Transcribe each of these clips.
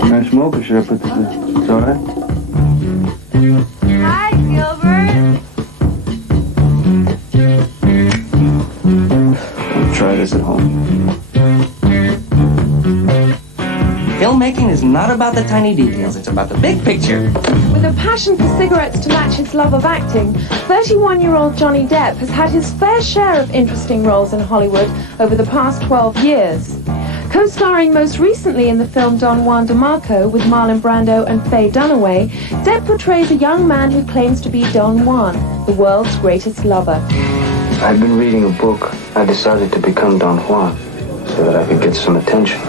Can I smoke or should I put this in? It's all right? Hi, Gilbert. I'll try this at home. Filmmaking is not about the tiny details, it's about the big picture. With a passion for cigarettes to match his love of acting, 31-year-old Johnny Depp has had his fair share of interesting roles in Hollywood over the past 12 years. Co-starring most recently in the film Don Juan DeMarco with Marlon Brando and Faye Dunaway, Depp portrays a young man who claims to be Don Juan, the world's greatest lover. I'd been reading a book. I decided to become Don Juan so that I could get some attention.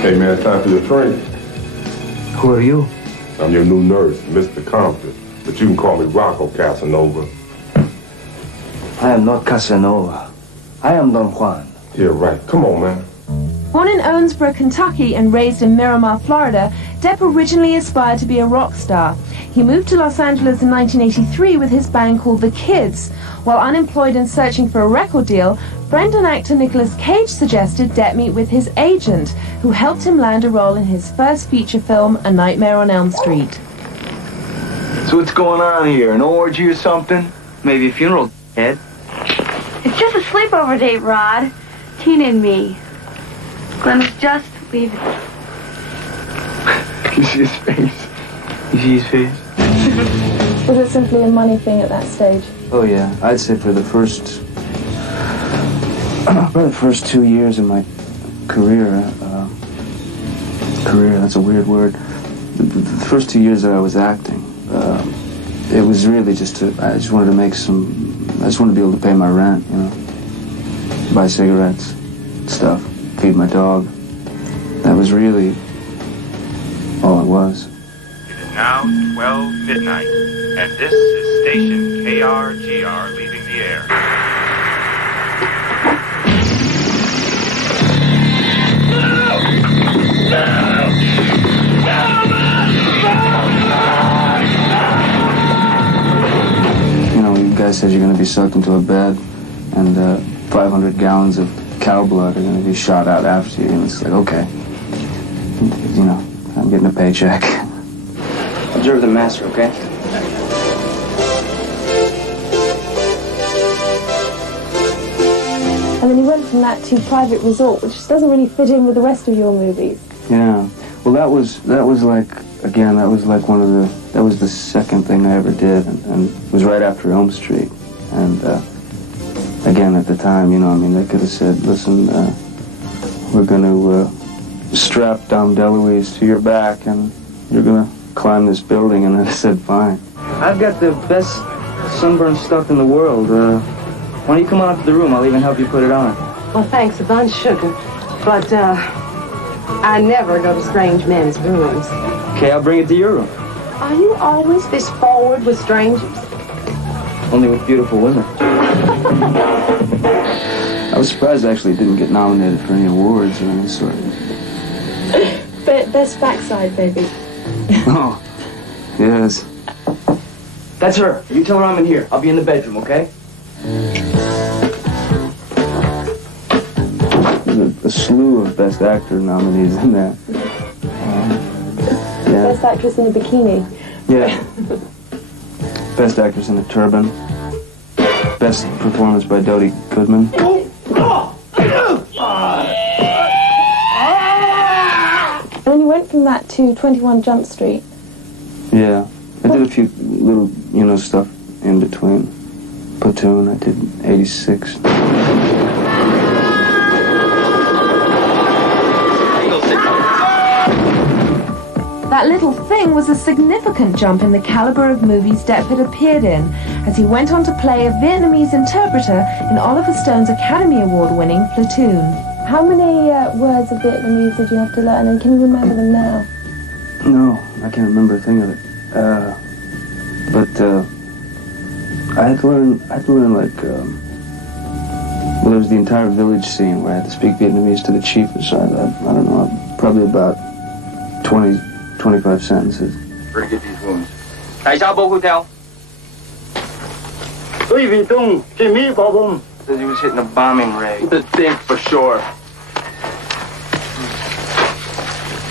Hey man, it's time for your training. Who are you? I'm your new nurse, Mr. Compton, but you can call me Rocco Casanova. I am not Casanova. I am Don Juan. Yeah, right. Come on, man. Born in Owensboro, Kentucky and raised in Miramar, Florida, Depp originally aspired to be a rock star. He moved to Los Angeles in 1983 with his band called The Kids. While unemployed and searching for a record deal, friend and actor Nicolas Cage suggested Depp meet with his agent, who helped him land a role in his first feature film, A Nightmare on Elm Street. So what's going on here? An orgy or something? Maybe a funeral, Ed? It's just a sleepover date, Rod. Tina and me. Glenn was just leaving. You see his face? You see his face? Was it simply a money thing at that stage? Oh yeah, I'd say for the first, probably the first 2 years of my career, that's a weird word. The first 2 years that I was acting, it was really just I just wanted to make I just wanted to be able to pay my rent, you know, buy cigarettes, stuff, feed my dog. That was really all it was. It is now 12 midnight, and this is station KRGR leaving the air. You know, you guys said you're going to be sucked into a bed, and 500 gallons of cow blood are going to be shot out after you, and it's like, okay, you know, I'm getting a paycheck. Observe the master, okay? And then he went from that to Private Resort, which just doesn't really fit in with the rest of your movies. Yeah. Well, that was like, again, that was like that was the second thing I ever did, and it was right after Elm Street. And again, at the time, you know, I mean, they could have said, listen, we're going to strap Dom DeLuise to your back, and you're going to climb this building, and I said, fine. I've got the best sunburn stuff in the world. Why don't you come on up to the room? I'll even help you put it on. Well, thanks a bunch, sugar. But, I never go to strange men's rooms. Okay, I'll bring it to your room. Are you always this forward with strangers? Only with beautiful women. I was surprised I actually didn't get nominated for any awards or any sort. Best backside, baby. Oh, yes. That's her. You tell her I'm in here. I'll be in the bedroom, okay? There's a slew of Best Actor nominees in there. Yeah. Best Actress in a Bikini. Yeah. Best Actress in a Turban. Best Performance by Dodie Goodman. And then you went from that to 21 Jump Street. Yeah. I did a few little, you know, stuff in between. Platoon, I did 86. That little thing was a significant jump in the caliber of movies Depp had appeared in, as he went on to play a Vietnamese interpreter in Oliver Stone's Academy Award-winning Platoon. How many words of Vietnamese did you have to learn, and can you remember them now? No, I can't remember a thing of it. I had to learn like, well, there was the entire village scene where I had to speak Vietnamese to the chief, so I don't know, probably about 25 sentences. Where to get these wounds? Tại sao bố cứ theo? Quý vị Tung, chỉ Mỹ problem. Says he was hitting a bombing raid. The think for sure.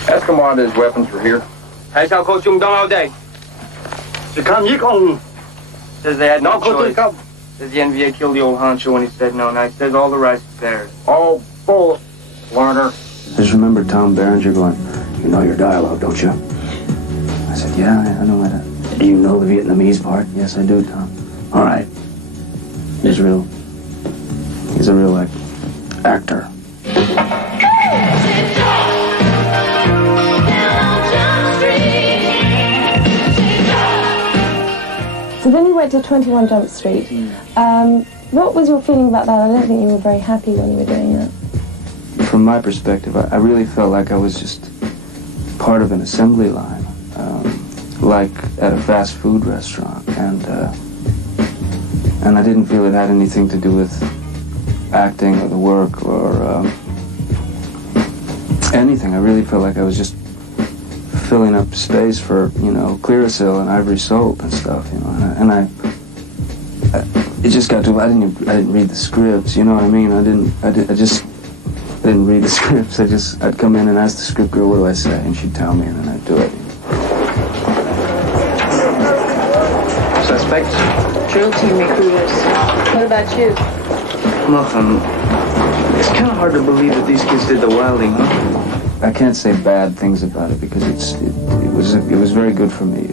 That's come on, his weapons were here. 台校扣中东all day. 只看一共 Says they had no 脑壳对 choice. 抗 Says the NVA killed the old honcho when he said no. Now he says all the rest is theirs. all bull, Warner. I just remember Tom Berenger going, "You know your dialogue, don't you?" I said, "Yeah, I know that." "Do you know the Vietnamese part?" "Yes, I do, Tom." "All right." He's a real like actor. So then you went to 21 Jump Street. What was your feeling about that? I don't think you were very happy when you were doing that. From my perspective, I really felt like I was just part of an assembly line, like at a fast food restaurant, and I didn't feel it had anything to do with acting or the work or anything. I really felt like I was just filling up space for, you know, Clearasil and Ivory Soap and stuff, you know, and I it just got to, I didn't read the scripts, you know what I mean? I didn't read the scripts. I'd come in and ask the script girl, what do I say? And she'd tell me, and then I'd do it. Suspects? Drill team recruiters. What about you? Nothing. It's kind of hard to believe that these kids did the wilding, huh? I can't say bad things about it because it was very good for me.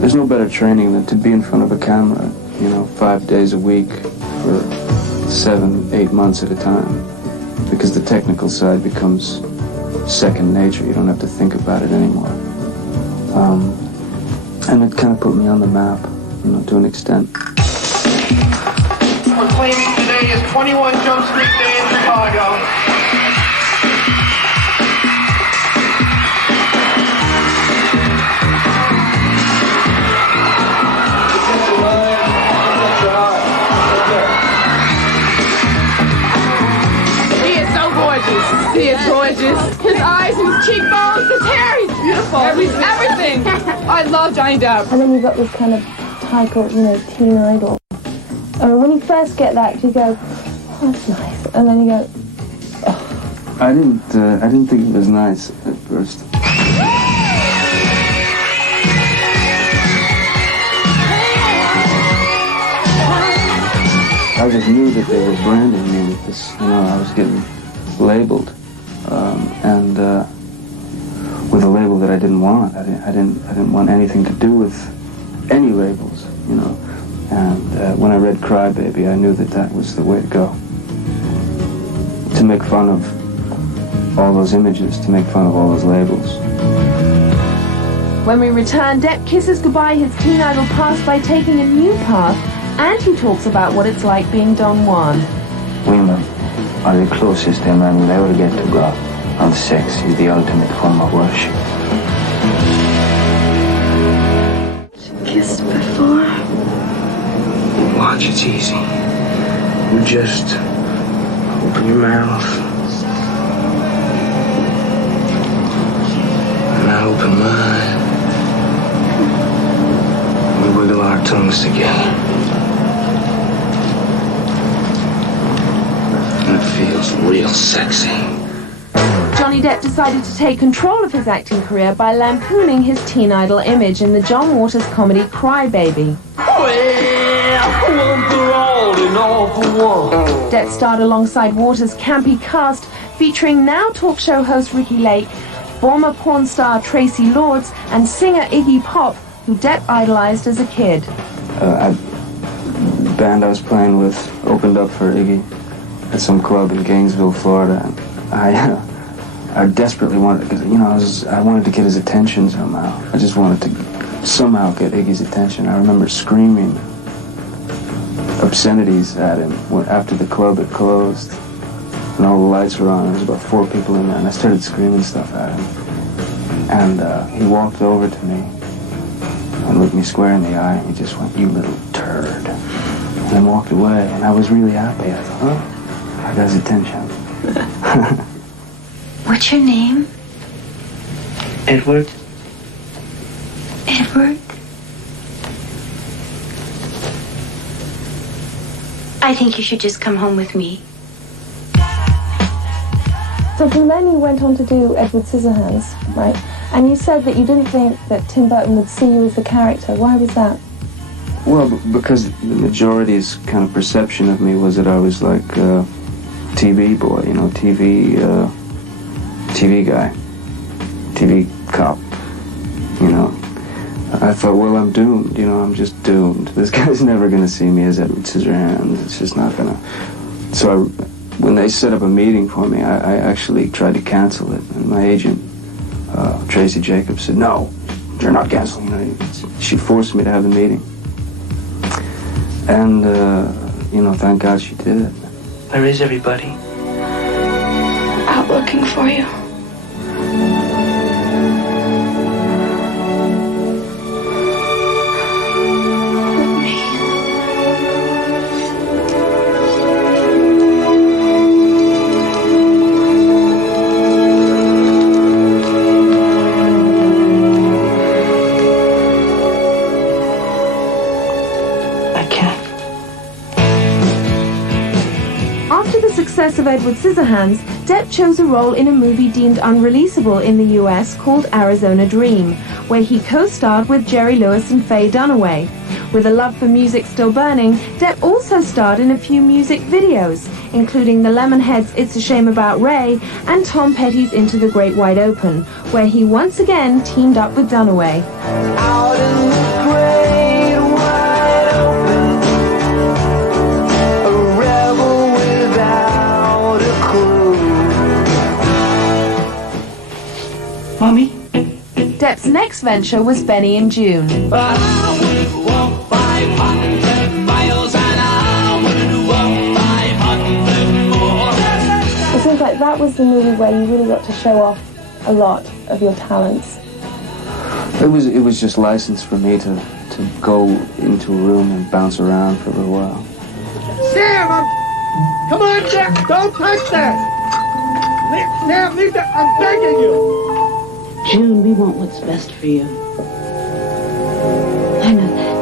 There's no better training than to be in front of a camera, you know, 5 days a week for 7, 8 months at a time, because the technical side becomes second nature. You don't have to think about it anymore. And it kind of put me on the map, you know, to an extent. We're claiming today is 21 Jump Street Day in Chicago. He is gorgeous. His eyes, his cheekbones, his hair, he's beautiful. Everything. I love Johnny Depp. And then you've got this kind of title, you know, teen idol. When you first get that, you go, oh, that's nice. And then you go, oh. I didn't think it was nice at first. I just knew that they were branding me with this, you know, I was getting labeled, and with a label that I didn't want. I didn't want anything to do with any labels, you know. And when I read Cry Baby, I knew that that was the way to go. To make fun of all those images, to make fun of all those labels. When we return, Depp kisses goodbye his teen idol past by taking a new path, and he talks about what it's like being Don Juan. Women are the closest a man will ever get to God, and sex is the ultimate form of worship. Kissed before? Watch, it's easy. You just open your mouth, and I open mine. We wiggle our tongues together. And it feels real sexy. Johnny Depp decided to take control of his acting career by lampooning his teen idol image in the John Waters comedy Cry Baby. Depp starred alongside Waters' campy cast, featuring now talk show host Ricky Lake, former porn star Tracy Lords, and singer Iggy Pop, who Depp idolized as a kid. The band I was playing with opened up for Iggy at some club in Gainesville, Florida, and I desperately wanted, because, you know, I wanted to get his attention somehow. I just wanted to somehow get Iggy's attention. I remember screaming obscenities at him after the club had closed and all the lights were on. There was about 4 people in there, and I started screaming stuff at him. And he walked over to me and looked me square in the eye, and he just went, "You little turd," and then walked away. And I was really happy. I thought, oh, I got his attention. What's your name? Edward? Edward? I think you should just come home with me. So from then you went on to do Edward Scissorhands, right? And you said that you didn't think that Tim Burton would see you as the character. Why was that? Well, because the majority's kind of perception of me was that I was like a TV boy, you know, TV guy, TV cop, you know. I thought, well, I'm doomed, you know, I'm just doomed. This guy's never going to see me as Edward Scissorhands. It's just not going to. So when they set up a meeting for me, I actually tried to cancel it. And my agent, Tracy Jacobs, said, no, you're not canceling it. She forced me to have the meeting. And, you know, thank God she did. Where is everybody? Out looking for you. Of Edward Scissorhands, Depp chose a role in a movie deemed unreleasable in the US called Arizona Dream, where he co-starred with Jerry Lewis and Faye Dunaway. With a love for music still burning, Depp also starred in a few music videos, including the Lemonheads' It's a Shame About Ray and Tom Petty's Into the Great Wide Open, where he once again teamed up with Dunaway. Out in the great wide open, a rebel without a clue. Mommy? Depp's next venture was Benny and June. I would walk 500 miles and I would walk 500 more. It seems like that was the movie where you really got to show off a lot of your talents. It was just license for me to go into a room and bounce around for a little while. Sam, come on, Jack, don't touch that. Sam, leave that, I'm begging you. June, we want what's best for you. I know that.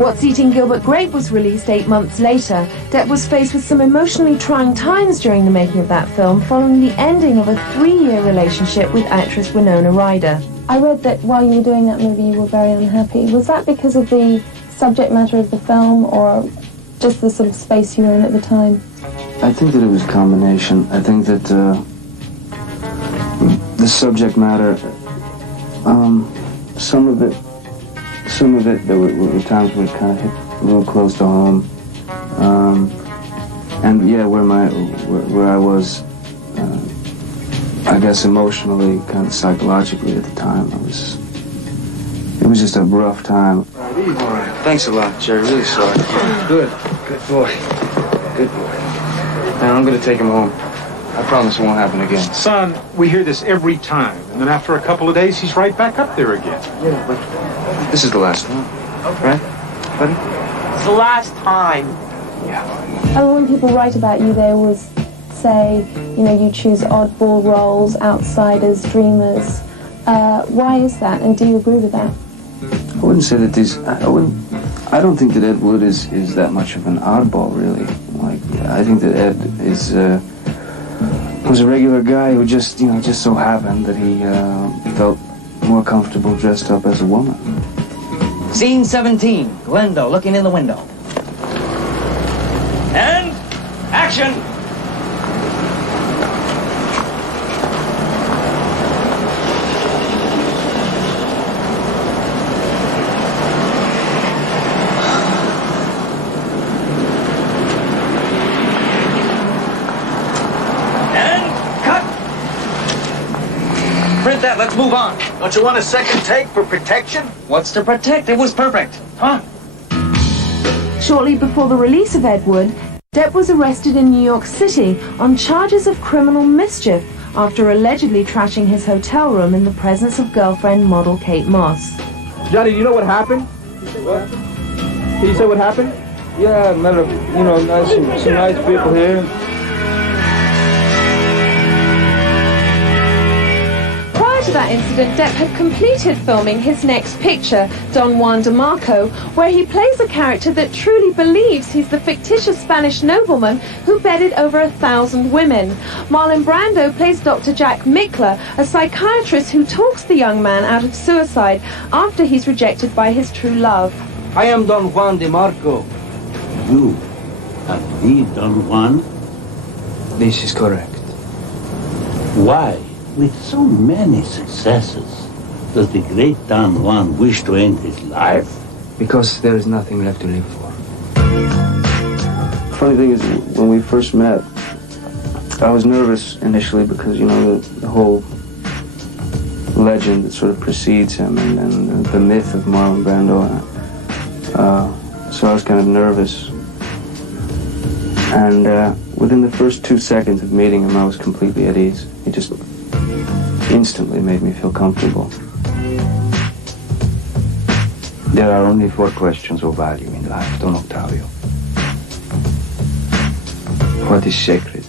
What's Eating Gilbert Grape was released 8 months later. Depp was faced with some emotionally trying times during the making of that film, following the ending of a 3-year relationship with actress Winona Ryder. I read that while you were doing that movie, you were very unhappy. Was that because of the subject matter of the film, or just the sort of space you were in at the time? I think that it was a combination. I think that the subject matter, some of it, there were times where it kind of hit a little close to home, and yeah, where I was, I guess emotionally, kind of psychologically at the time, it was just a rough time. Thanks a lot, Jerry. Really sorry. Good boy. Good boy. Now I'm gonna take him home. I promise it won't happen again. Son, we hear this every time, and then after a couple of days, he's right back up there again. Yeah, but this is the last one, right, buddy? It's the last time. Yeah. And when people write about you, they always say, you know, you choose oddball roles, outsiders, dreamers. Why is that, and do you agree with that? I wouldn't say that I don't think that Ed Wood is that much of an oddball, really. Like, I think that Ed was a regular guy who just so happened that he felt more comfortable dressed up as a woman. Scene 17, Glendo looking in the window. And action! Let's move on. Don't you want a second take for protection? What's to protect? It was perfect. Huh? Shortly before the release of Ed Wood, Depp was arrested in New York City on charges of criminal mischief after allegedly trashing his hotel room in the presence of girlfriend model Kate Moss. Johnny, do you know what happened? What? Can you say what happened? Yeah, I met some nice people here. Prior after that incident, Depp had completed filming his next picture, Don Juan DeMarco, where he plays a character that truly believes he's the fictitious Spanish nobleman who bedded over 1,000 women. Marlon Brando plays Dr. Jack Mickler, a psychiatrist who talks the young man out of suicide after he's rejected by his true love. I am Don Juan DeMarco. You are the Don Juan? This is correct. Why, with so many successes, does the great Don Juan wish to end his life? Because there is nothing left to live for. Funny thing is, when we first met, I was nervous initially because, you know, the whole legend that sort of precedes him and the myth of Marlon Brando. So I was kind of nervous. And within the first 2 seconds of meeting him, I was completely at ease. He just instantly made me feel comfortable. There are only 4 questions of value in life, Don Octavio. What is sacred?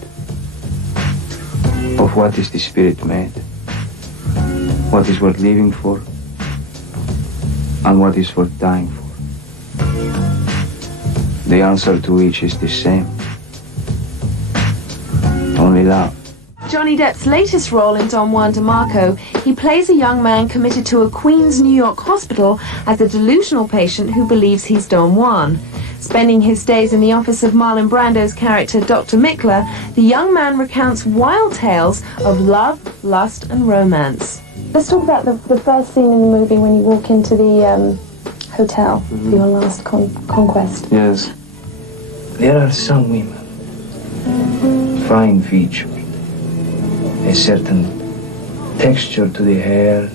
Of what is the spirit made? What is worth living for? And what is worth dying for? The answer to each is the same. Only love. Johnny Depp's latest role in Don Juan DeMarco, he plays a young man committed to a Queens, New York hospital as a delusional patient who believes he's Don Juan. Spending his days in the office of Marlon Brando's character, Dr. Mickler, the young man recounts wild tales of love, lust, and romance. Let's talk about the first scene in the movie when you walk into the hotel, your last conquest. Yes. There are some women, fine feature, a certain texture to the hair,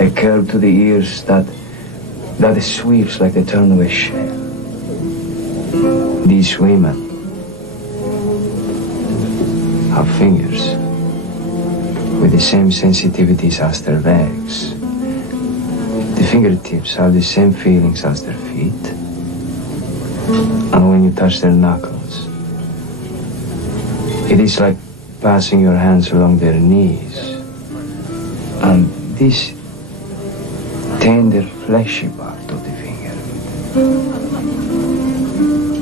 a curve to the ears that sweeps like the turn of a shell. These women have fingers with the same sensitivities as their legs. The fingertips have the same feelings as their feet. And when you touch their knuckles, it is like passing your hands along their knees. And this tender, fleshy part of the finger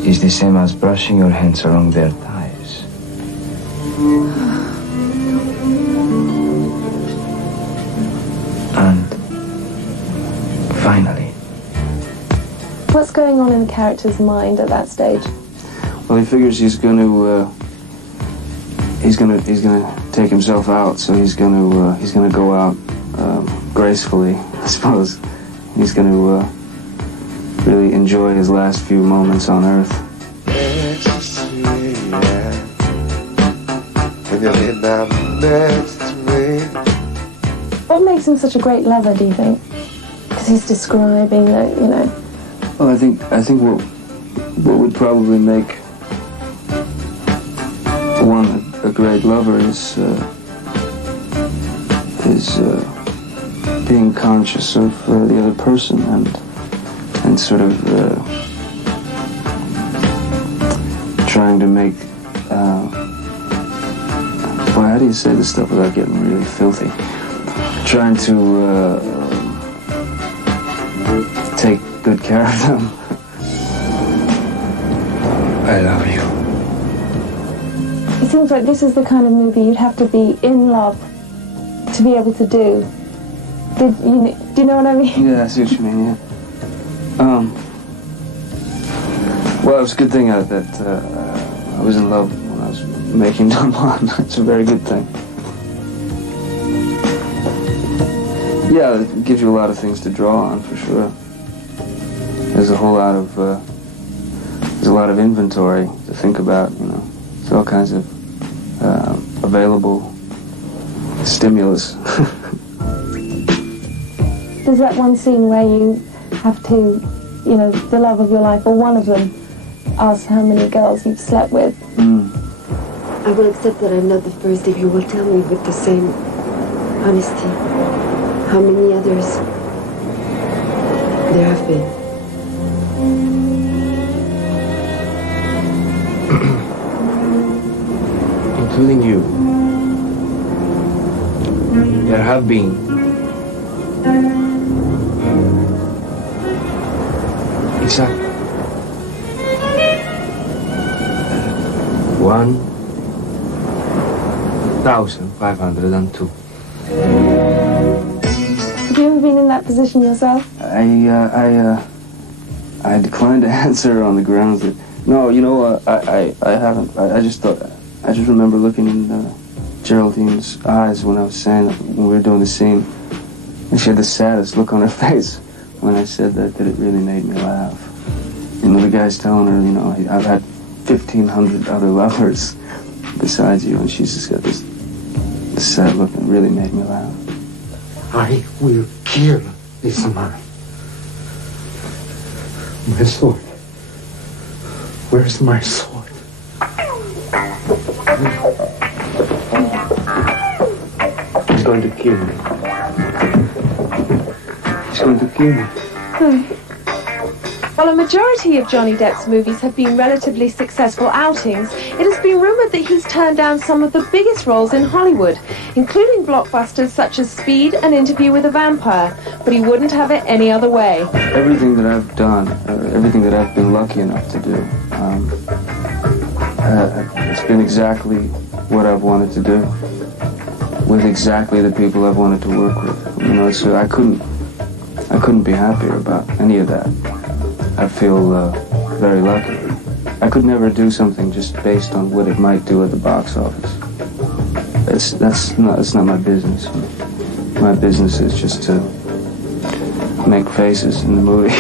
is the same as brushing your hands along their thighs. And finally, What's going on in the character's mind at that stage? Well, he figures he's gonna take himself out, so he's gonna go out gracefully, I suppose. He's gonna really enjoy his last few moments on Earth. What makes him such a great lover, do you think? Because he's describing the, you know. Well, I think what would probably make one a great lover is being conscious of the other person and sort of trying to make well, how do you say this stuff without getting really filthy? Trying to take good care of them. I love you. It seems like this is the kind of movie you'd have to be in love to be able to do. Do you know what I mean? Yeah, I see what you mean, yeah. Well, it was a good thing that I was in love when I was making Don Juan. It's a very good thing. Yeah, it gives you a lot of things to draw on, for sure. There's a whole lot of there's a lot of inventory to think about. You know, there's all kinds of available stimulus. There's that one scene where you have to, you know, the love of your life, or one of them, ask how many girls you've slept with. I will accept that I'm not the first if you will tell me with the same honesty how many others there have been. Including you. There have been. Exactly. 1,502. Have you ever been in that position yourself? I declined to answer on the grounds that no, you know, I haven't. I just thought. I just remember looking in Geraldine's eyes when I was saying when we were doing the scene, and she had the saddest look on her face when I said that it really made me laugh. You know, the guy's telling her, you know, I've had 1,500 other lovers besides you, and she's just got this sad look, and it really made me laugh. I will kill this man. My sword. Where's my sword? He's going to kill me. He's going to kill me. While a majority of Johnny Depp's movies have been relatively successful outings, it has been rumoured that he's turned down some of the biggest roles in Hollywood, including blockbusters such as Speed and Interview with a Vampire, but he wouldn't have it any other way. Everything that I've done, everything that I've been lucky enough to do, it's been exactly what I've wanted to do, with exactly the people I've wanted to work with. You know, so I couldn't be happier about any of that. I feel very lucky. I could never do something just based on what it might do at the box office. That's not my business. My business is just to make faces in the movie,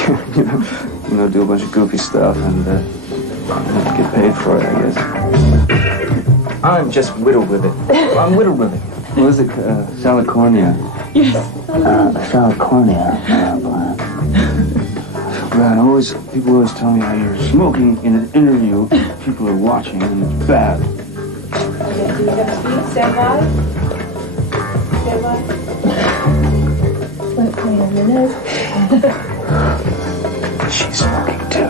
you know, do a bunch of goofy stuff and get paid for it, I guess. I'm just whittled with it. I'm whittled with it. What was it? Salicornia. Yes. Salicornia. God, people always tell me how you're smoking in an interview. People are watching and it's bad. Okay, do you have speed? Stand by. Stand by. Smoke coming on your nose. She's smoking too.